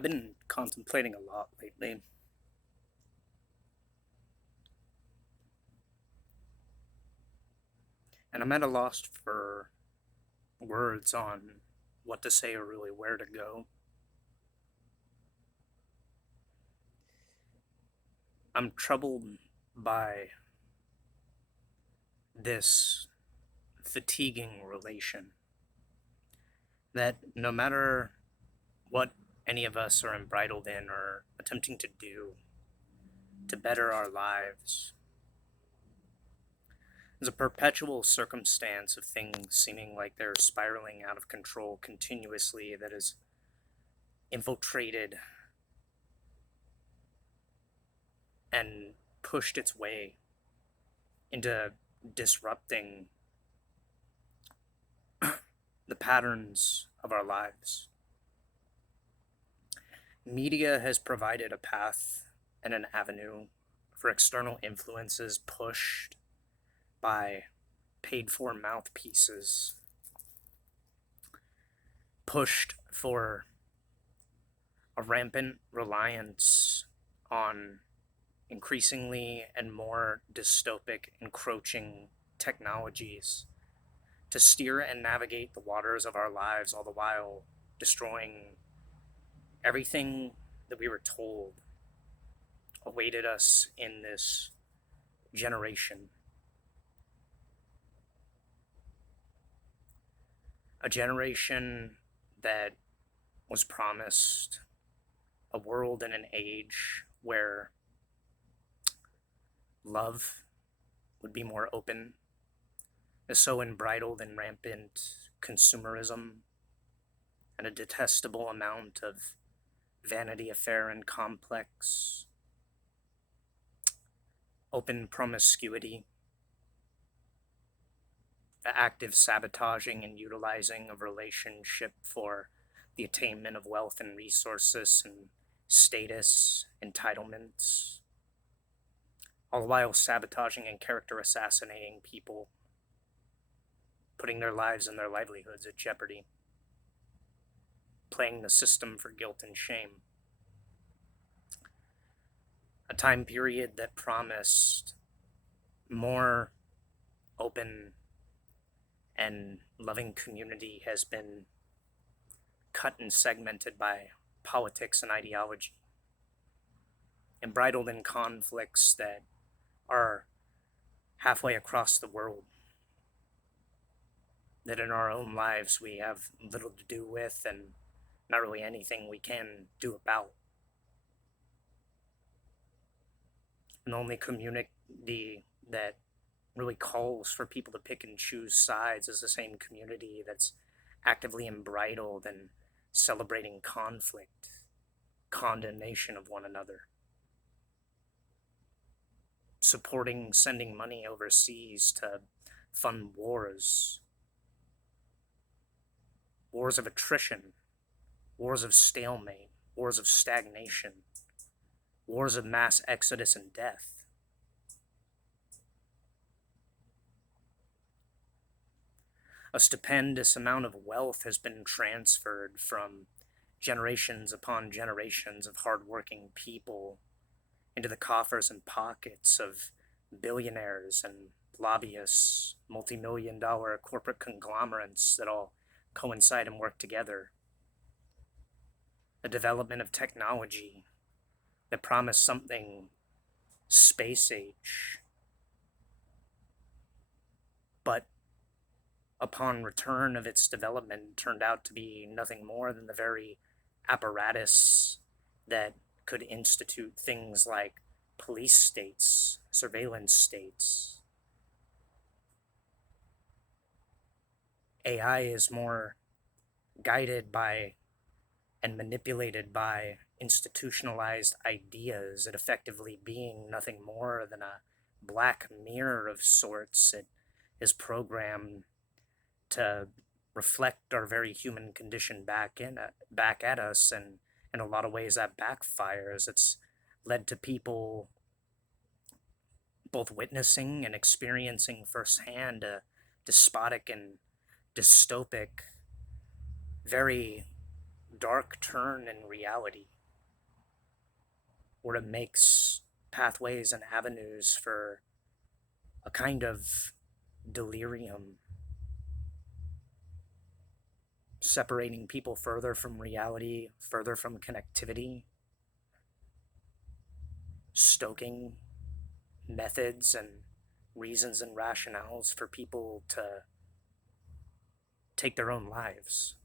I've been contemplating a lot lately, and I'm at a loss for words on what to say or really where to go. I'm troubled by this fatiguing relation that no matter what any of us are embridled in or attempting to do to better our lives, there's a perpetual circumstance of things seeming like they're spiraling out of control continuously that is infiltrated and pushed its way into disrupting the patterns of our lives. Media has provided a path and an avenue for external influences pushed by paid for mouthpieces, pushed for a rampant reliance on increasingly and more dystopic, encroaching technologies to steer and navigate the waters of our lives, all the while destroying everything that we were told awaited us in this generation. A generation that was promised a world and an age where love would be more open, is so embridled in rampant consumerism and a detestable amount of Vanity Affair and complex, open promiscuity, the active sabotaging and utilizing of relationship for the attainment of wealth and resources and status, entitlements, all the while sabotaging and character assassinating people, putting their lives and their livelihoods at jeopardy, playing the system for guilt and shame. A time period that promised more open and loving community has been cut and segmented by politics and ideology, embridled in conflicts that are halfway across the world, that in our own lives we have little to do with and not really anything we can do about. And the only community that really calls for people to pick and choose sides is the same community that's actively embridled and celebrating conflict, condemnation of one another, supporting sending money overseas to fund wars, wars of attrition, wars of stalemate, wars of stagnation, wars of mass exodus and death. A stupendous amount of wealth has been transferred from generations upon generations of hardworking people into the coffers and pockets of billionaires and lobbyists, multi-million-dollar corporate conglomerates that all coincide and work together. The development of technology that promised something space age, but upon return of its development turned out to be nothing more than the very apparatus that could institute things like police states, surveillance states. AI is more guided by and manipulated by institutionalized ideas, it effectively being nothing more than a black mirror of sorts. It is programmed to reflect our very human condition back at us, and in a lot of ways that backfires. It's led to people both witnessing and experiencing firsthand a despotic and dystopic, very dark turn in reality, where it makes pathways and avenues for a kind of delirium, separating people further from reality, further from connectivity, stoking methods and reasons and rationales for people to take their own lives.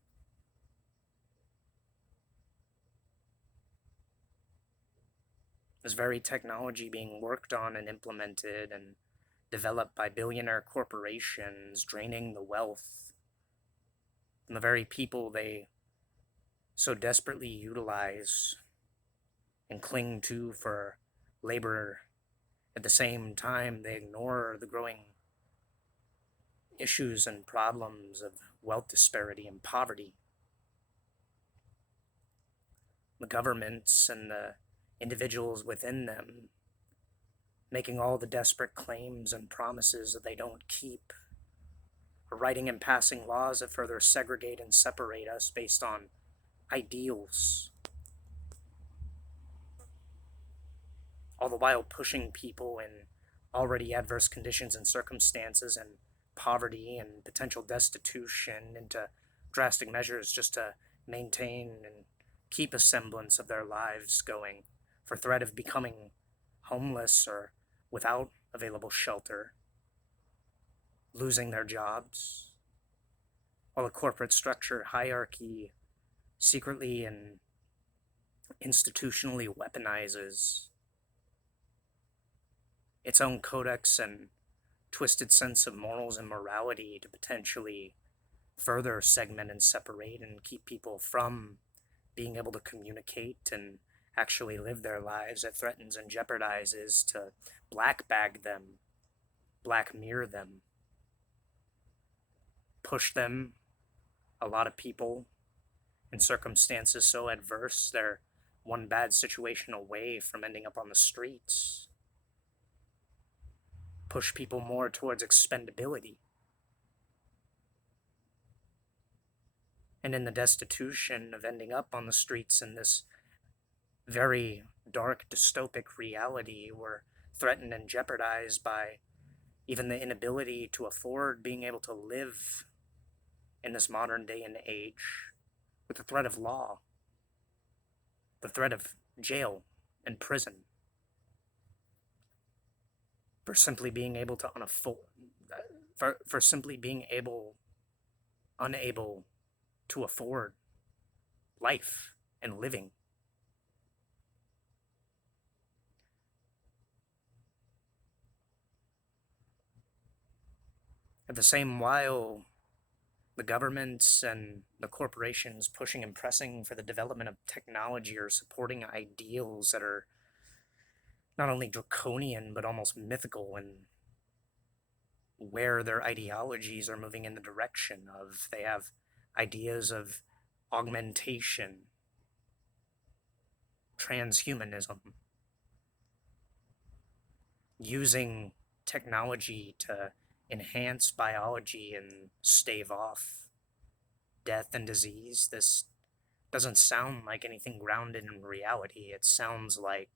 This very technology being worked on and implemented and developed by billionaire corporations, draining the wealth from the very people they so desperately utilize and cling to for labor. At the same time, they ignore the growing issues and problems of wealth disparity and poverty. The governments and the individuals within them making all the desperate claims and promises that they don't keep, or writing and passing laws that further segregate and separate us based on ideals, all the while pushing people in already adverse conditions and circumstances and poverty and potential destitution into drastic measures just to maintain and keep a semblance of their lives going, for threat of becoming homeless or without available shelter, losing their jobs, while a corporate structure hierarchy secretly and institutionally weaponizes its own codex and twisted sense of morals and morality to potentially further segment and separate and keep people from being able to communicate and actually live their lives. It threatens and jeopardizes to black bag them, black mirror them, push them, a lot of people, in circumstances so adverse they're one bad situation away from ending up on the streets. Push people more towards expendability. And in the destitution of ending up on the streets in this very dark dystopic reality, we're threatened and jeopardized by even the inability to afford being able to live in this modern day and age with the threat of law, the threat of jail and prison, for simply being able to for simply being unable to afford life and living. At the same while, the governments and the corporations pushing and pressing for the development of technology are supporting ideals that are not only draconian but almost mythical, and where their ideologies are moving in the direction of. They have ideas of augmentation, transhumanism, using technology to enhance biology and stave off death and disease. This doesn't sound like anything grounded in reality. It sounds like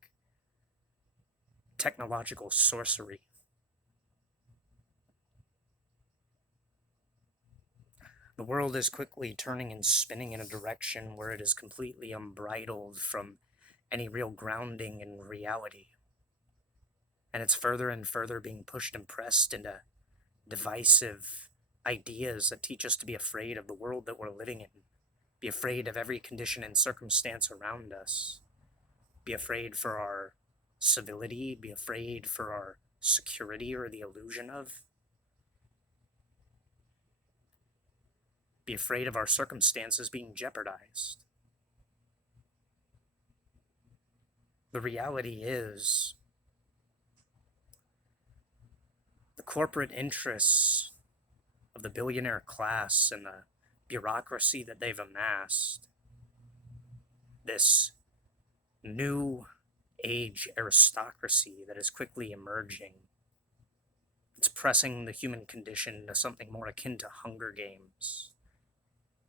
technological sorcery. The world is quickly turning and spinning in a direction where it is completely unbridled from any real grounding in reality. And it's further and further being pushed and pressed into divisive ideas that teach us to be afraid of the world that we're living in, be afraid of every condition and circumstance around us, be afraid for our civility, be afraid for our security or the illusion of, be afraid of our circumstances being jeopardized. The reality is, the corporate interests of the billionaire class and the bureaucracy that they've amassed, this new age aristocracy that is quickly emerging, it's pressing the human condition to something more akin to Hunger Games.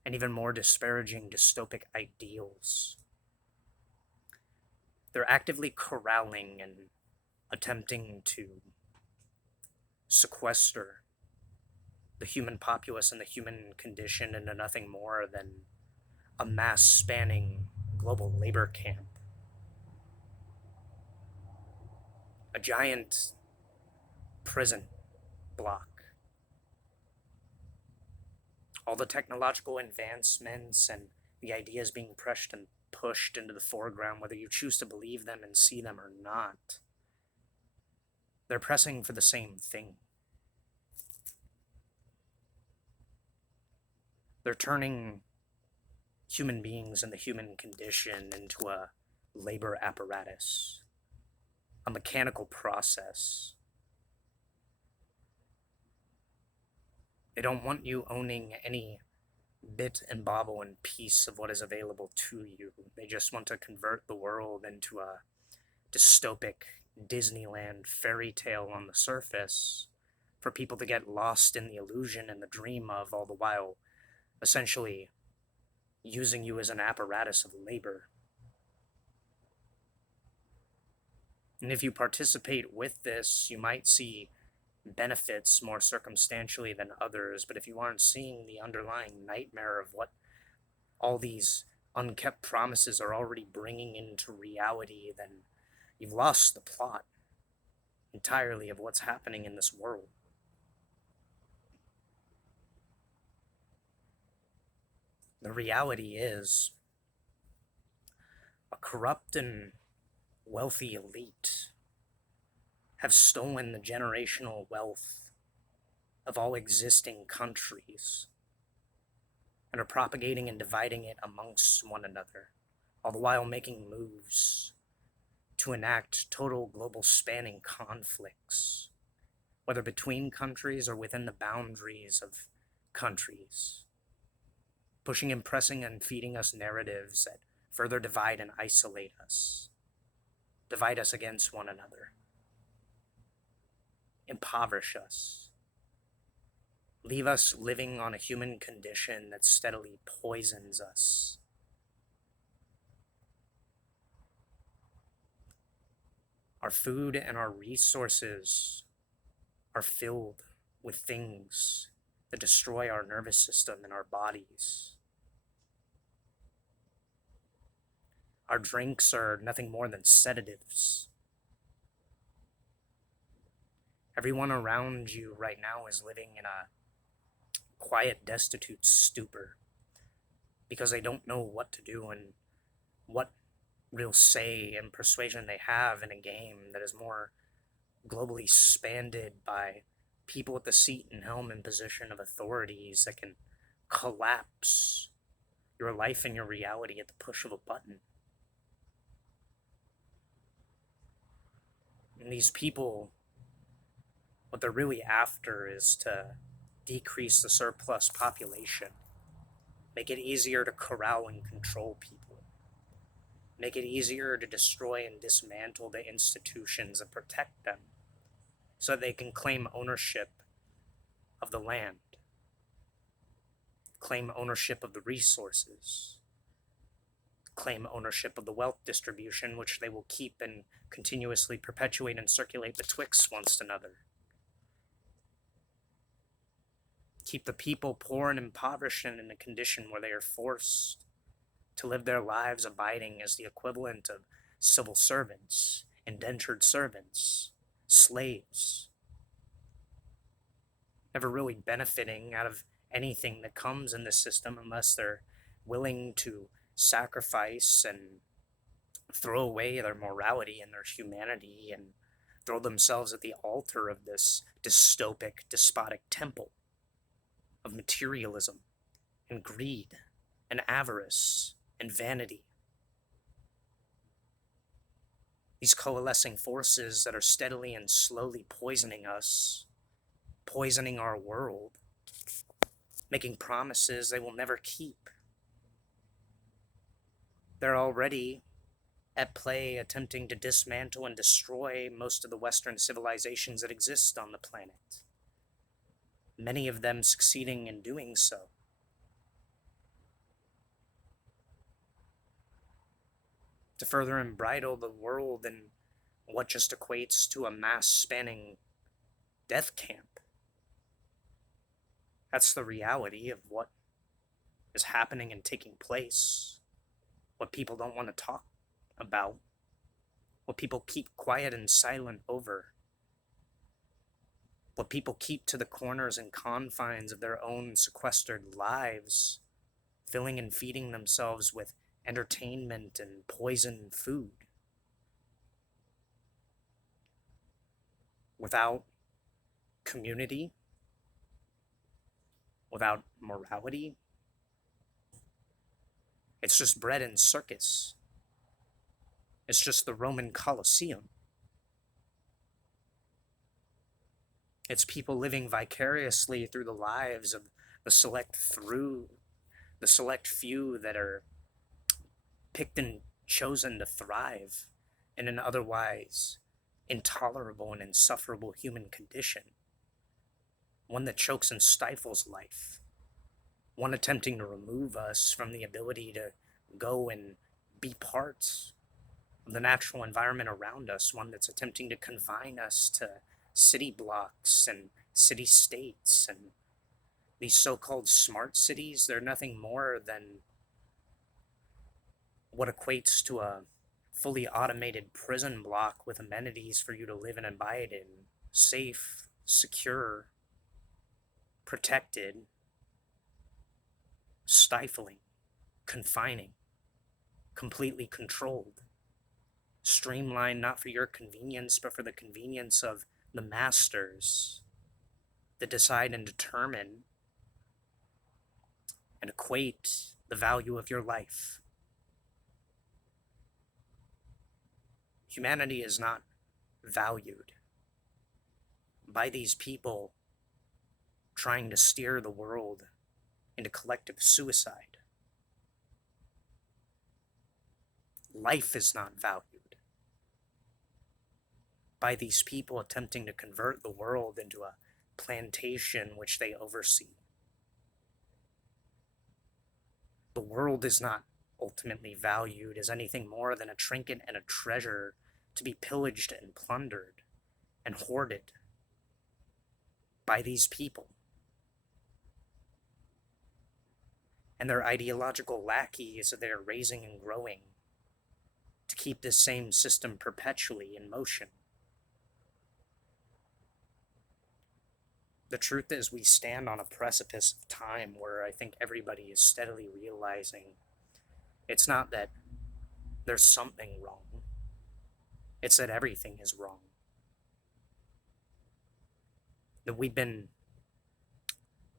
and even more disparaging dystopic ideals. They're actively corralling and attempting to sequester the human populace and the human condition into nothing more than a mass spanning global labor camp. A giant prison block. All the technological advancements and the ideas being pushed into the foreground, whether you choose to believe them and see them or not, they're pressing for the same thing. They're turning human beings and the human condition into a labor apparatus, a mechanical process. They don't want you owning any bit and bauble and piece of what is available to you. They just want to convert the world into a dystopic Disneyland fairy tale on the surface for people to get lost in the illusion and the dream of, all the while essentially using you as an apparatus of labor. And if you participate with this, you might see benefits more circumstantially than others, but if you aren't seeing the underlying nightmare of what all these unkept promises are already bringing into reality, then you've lost the plot entirely of what's happening in this world. The reality is a corrupt and wealthy elite have stolen the generational wealth of all existing countries and are propagating and dividing it amongst one another, all the while making moves to enact total global spanning conflicts, whether between countries or within the boundaries of countries, pushing and pressing and feeding us narratives that further divide and isolate us, divide us against one another, impoverish us, leave us living on a human condition that steadily poisons us. Our food and our resources are filled with things that destroy our nervous system and our bodies. Our drinks are nothing more than sedatives. Everyone around you right now is living in a quiet, destitute stupor because they don't know what to do and what real say and persuasion they have in a game that is more globally spanned by people at the seat and helm and position of authorities that can collapse your life and your reality at the push of a button. And these people, what they're really after is to decrease the surplus population, make it easier to corral and control people, make it easier to destroy and dismantle the institutions that protect them so that they can claim ownership of the land, claim ownership of the resources, claim ownership of the wealth distribution, which they will keep and continuously perpetuate and circulate betwixt one another. Keep the people poor and impoverished and in a condition where they are forced to live their lives abiding as the equivalent of civil servants, indentured servants, slaves, never really benefiting out of anything that comes in this system unless they're willing to sacrifice and throw away their morality and their humanity and throw themselves at the altar of this dystopic, despotic temple of materialism and greed and avarice and vanity. These coalescing forces that are steadily and slowly poisoning us, poisoning our world, making promises they will never keep. They're already at play attempting to dismantle and destroy most of the Western civilizations that exist on the planet, many of them succeeding in doing so. to further embridle the world in what just equates to a mass-spanning death camp. That's the reality of what is happening and taking place, what people don't want to talk about, what people keep quiet and silent over, what people keep to the corners and confines of their own sequestered lives, filling and feeding themselves with entertainment and poisoned food. Without community, without morality, it's just bread and circus. It's just the Roman Colosseum. It's people living vicariously through the lives of the select few that are picked and chosen to thrive in an otherwise intolerable and insufferable human condition. One that chokes and stifles life. One attempting to remove us from the ability to go and be parts of the natural environment around us. One that's attempting to confine us to city blocks and city states, and these so-called smart cities. They're nothing more than what equates to a fully automated prison block with amenities for you to live and abide in, safe, secure, protected, stifling, confining, completely controlled, streamlined not for your convenience but for the convenience of the masters that decide and determine and equate the value of your life. Humanity is not valued by these people trying to steer the world into collective suicide. Life is not valued by these people attempting to convert the world into a plantation which they oversee. The world is not ultimately valued as anything more than a trinket and a treasure to be pillaged and plundered and hoarded by these people and their ideological lackeys that they are raising and growing to keep this same system perpetually in motion. The truth is, we stand on a precipice of time where I think everybody is steadily realizing it's not that there's something wrong, it's that everything is wrong. That we've been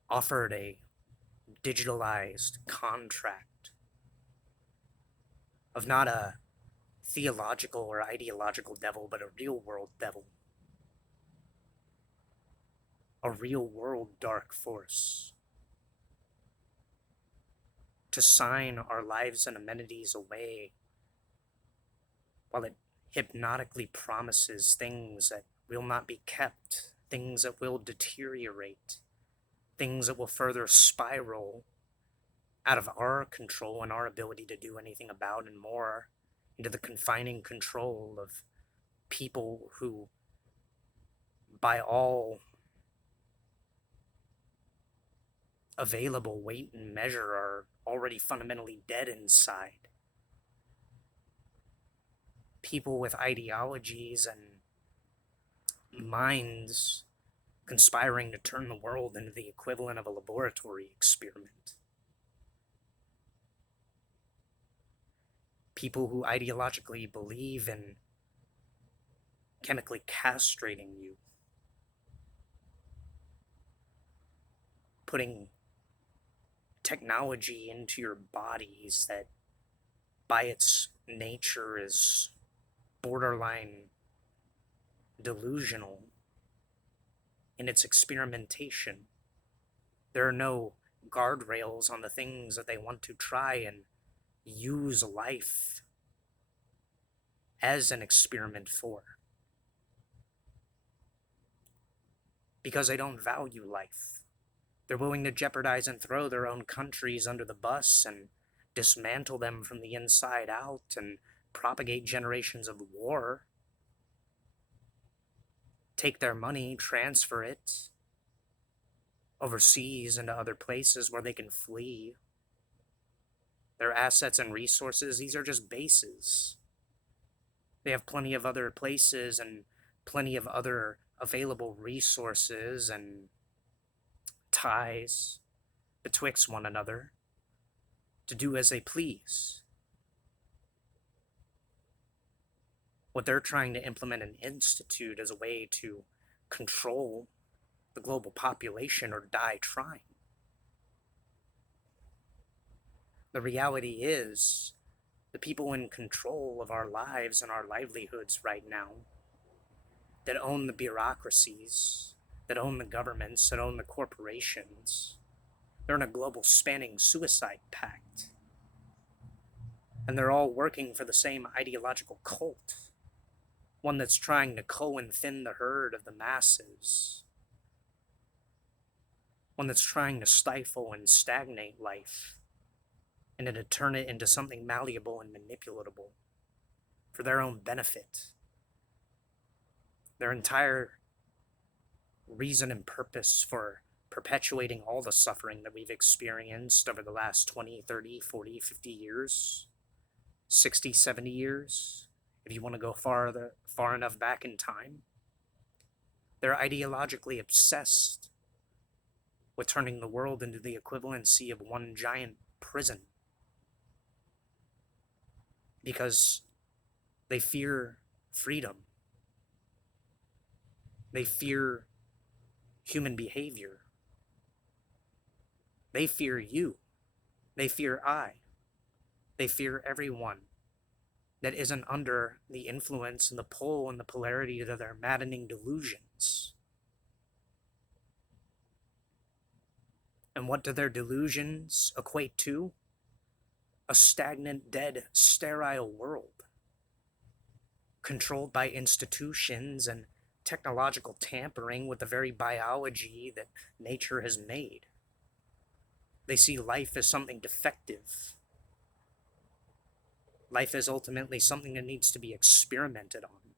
offered a digitalized contract of not a theological or ideological devil, but a real world devil. A real world dark force. To sign our lives and amenities away while it hypnotically promises things that will not be kept, things that will deteriorate, things that will further spiral out of our control and our ability to do anything about, and more into the confining control of people who, by all available weight and measure, are already fundamentally dead inside. People with ideologies and minds conspiring to turn the world into the equivalent of a laboratory experiment. People who ideologically believe in chemically castrating you, putting technology into your bodies that by its nature is borderline delusional in its experimentation. There are no guardrails on the things that they want to try and use life as an experiment for. Because they don't value life. They're willing to jeopardize and throw their own countries under the bus and dismantle them from the inside out and propagate generations of war, take their money, transfer it overseas into other places where they can flee. Their assets and resources, these are just bases. They have plenty of other places and plenty of other available resources and ties betwixt one another to do as they please. What they're trying to implement and institute as a way to control the global population or die trying. The reality is, the people in control of our lives and our livelihoods right now, that own the bureaucracies, that own the governments, that own the corporations, they're in a global spanning suicide pact. And they're all working for the same ideological cult, one that's trying to cull and thin the herd of the masses, one that's trying to stifle and stagnate life, and to turn it into something malleable and manipulatable for their own benefit. Their entire reason and purpose for perpetuating all the suffering that we've experienced over the last 20, 30, 40, 50 years, 60, 70 years, if you want to go far enough back in time, they're ideologically obsessed with turning the world into the equivalency of one giant prison, because they fear freedom. They fear human behavior. They fear you. They fear I. They fear everyone that isn't under the influence and the pull and the polarity of their maddening delusions. And what do their delusions equate to? A stagnant, dead, sterile world, controlled by institutions and technological tampering with the very biology that nature has made. They see life as something defective. Life is ultimately something that needs to be experimented on.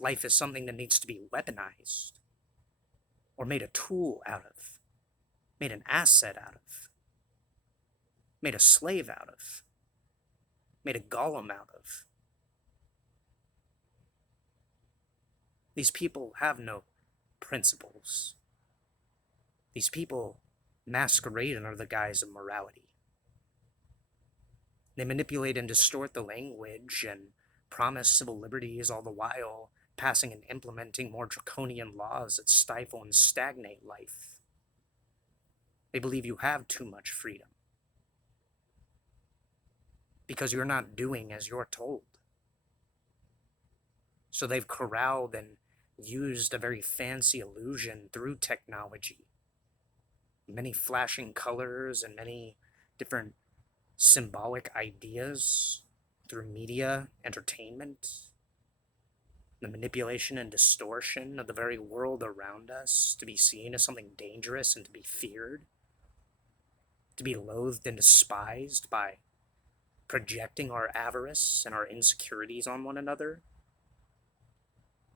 Life is something that needs to be weaponized, or made a tool out of, made an asset out of, made a slave out of, made a golem out of. These people have no principles. These people masquerade under the guise of morality. They manipulate and distort the language and promise civil liberties, all the while passing and implementing more draconian laws that stifle and stagnate life. They believe you have too much freedom because you're not doing as you're told. So they've corralled and used a very fancy illusion through technology. Many flashing colors and many different symbolic ideas through media, entertainment, the manipulation and distortion of the very world around us to be seen as something dangerous and to be feared, to be loathed and despised by projecting our avarice and our insecurities on one another,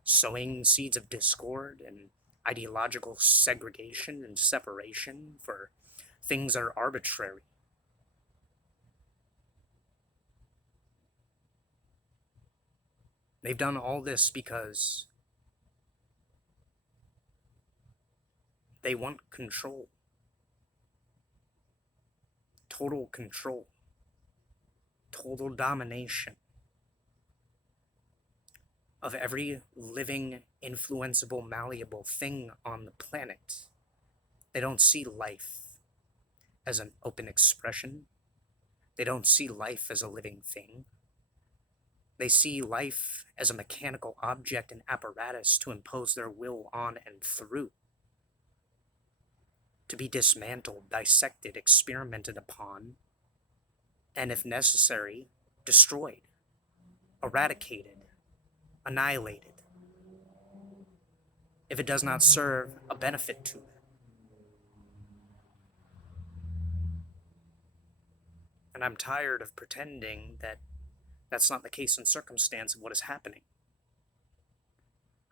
sowing seeds of discord and ideological segregation and separation for things that are arbitrary. They've done all this because they want control. Total control. Total domination of every living, influenceable, malleable thing on the planet. They don't see life as an open expression. They don't see life as a living thing. They see life as a mechanical object and apparatus to impose their will on and through, to be dismantled, dissected, experimented upon, and if necessary, destroyed, eradicated, annihilated, if it does not serve a benefit to them. And I'm tired of pretending that That's not the case and circumstance of what is happening.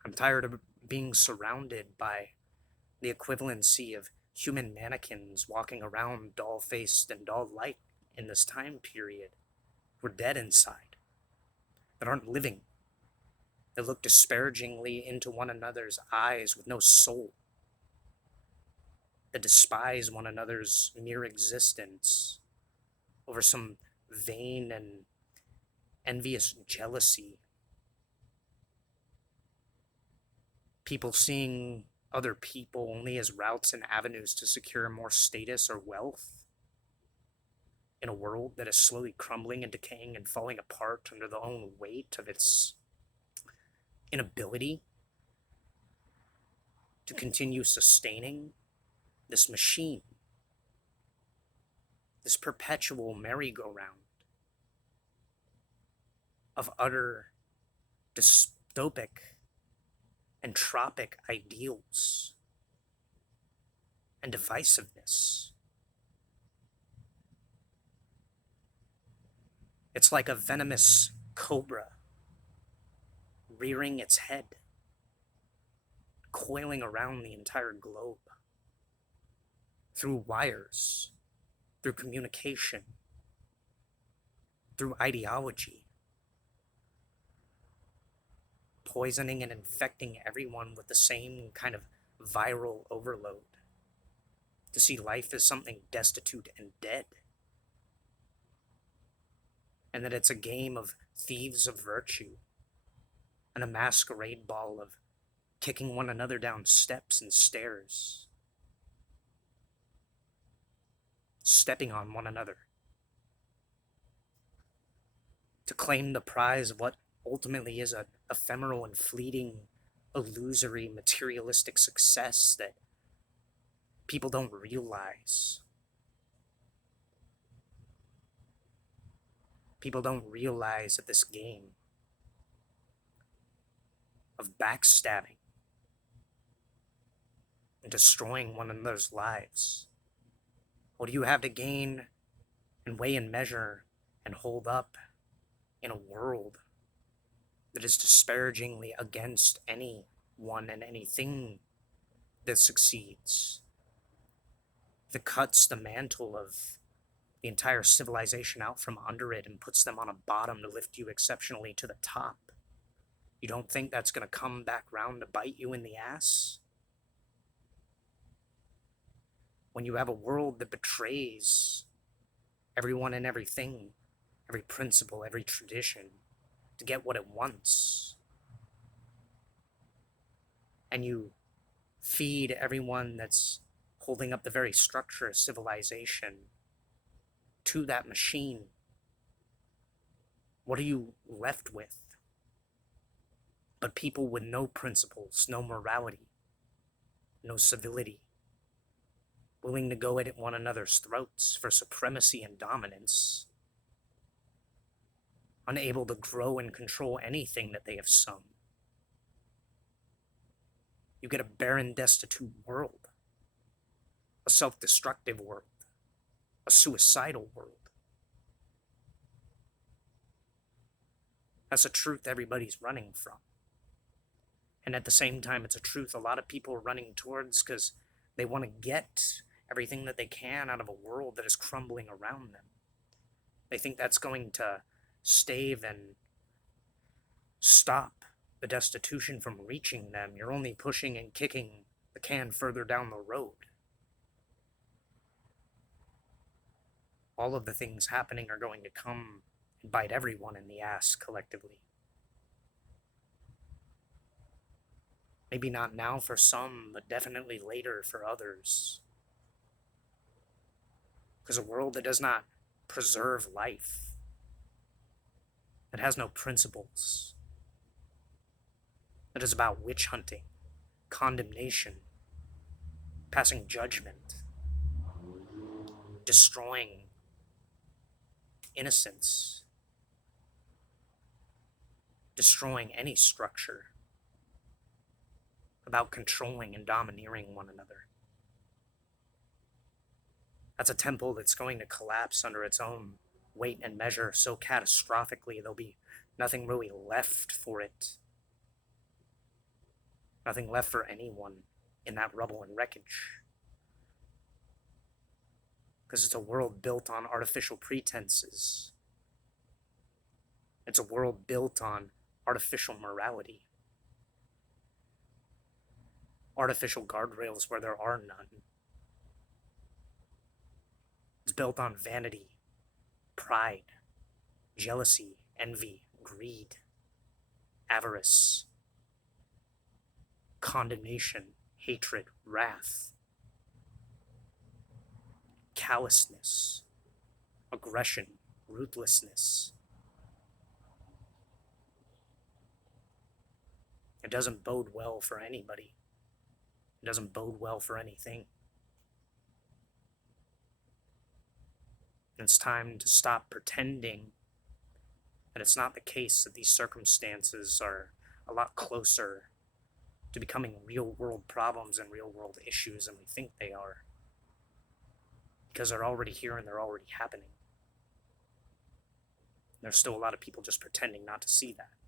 I'm tired of being surrounded by the equivalency of human mannequins walking around doll-faced and doll-like in this time period. We're dead inside, that aren't living, that look disparagingly into one another's eyes with no soul, that despise one another's mere existence over some vain and envious jealousy. People seeing other people only as routes and avenues to secure more status or wealth in a world that is slowly crumbling and decaying and falling apart under the own weight of its inability to continue sustaining this machine, this perpetual merry-go-round of utter dystopic entropic ideals and divisiveness. It's like a venomous cobra rearing its head, coiling around the entire globe through wires, through communication, through ideology, poisoning and infecting everyone with the same kind of viral overload, to see life as something destitute and dead, and that it's a game of thieves of virtue and a masquerade ball of kicking one another down steps and stairs, stepping on one another to claim the prize of what ultimately is an ephemeral and fleeting, illusory, materialistic success that people don't realize. People don't realize that this game of backstabbing and destroying one another's lives, what do you have to gain and weigh and measure and hold up in a world that is disparagingly against anyone and anything that succeeds, that cuts the mantle of the entire civilization out from under it and puts them on a bottom to lift you exceptionally to the top? You don't think that's going to come back round to bite you in the ass? When you have a world that betrays everyone and everything, every principle, every tradition, to get what it wants, and you feed everyone that's holding up the very structure of civilization to that machine, what are you left with? But people with no principles, no morality, no civility, willing to go at one another's throats for supremacy and dominance, unable to grow and control anything that they have sown. You get a barren, destitute world, a self-destructive world, a suicidal world. That's a truth everybody's running from. And at the same time, it's a truth a lot of people are running towards because they want to get everything that they can out of a world that is crumbling around them. They think that's going to stave and stop the destitution from reaching them. You're only pushing and kicking the can further down the road. All of the things happening are going to come and bite everyone in the ass collectively. Maybe not now for some, but definitely later for others. Because a world that does not preserve life, that has no principles, that is about witch hunting, condemnation, passing judgment, destroying innocence, destroying any structure, about controlling and domineering one another. That's a temple that's going to collapse under its own weight and measure so catastrophically there'll be nothing really left for it. Nothing left for anyone in that rubble and wreckage. Because it's a world built on artificial pretenses. It's a world built on artificial morality. Artificial guardrails where there are none. It's built on vanity, pride, jealousy, envy, greed, avarice, condemnation, hatred, wrath, callousness, aggression, ruthlessness. It doesn't bode well for anybody. It doesn't bode well for anything. It's time to stop pretending that it's not the case, that these circumstances are a lot closer to becoming real world problems and real world issues than we think they are. Because they're already here and they're already happening. There's still a lot of people just pretending not to see that.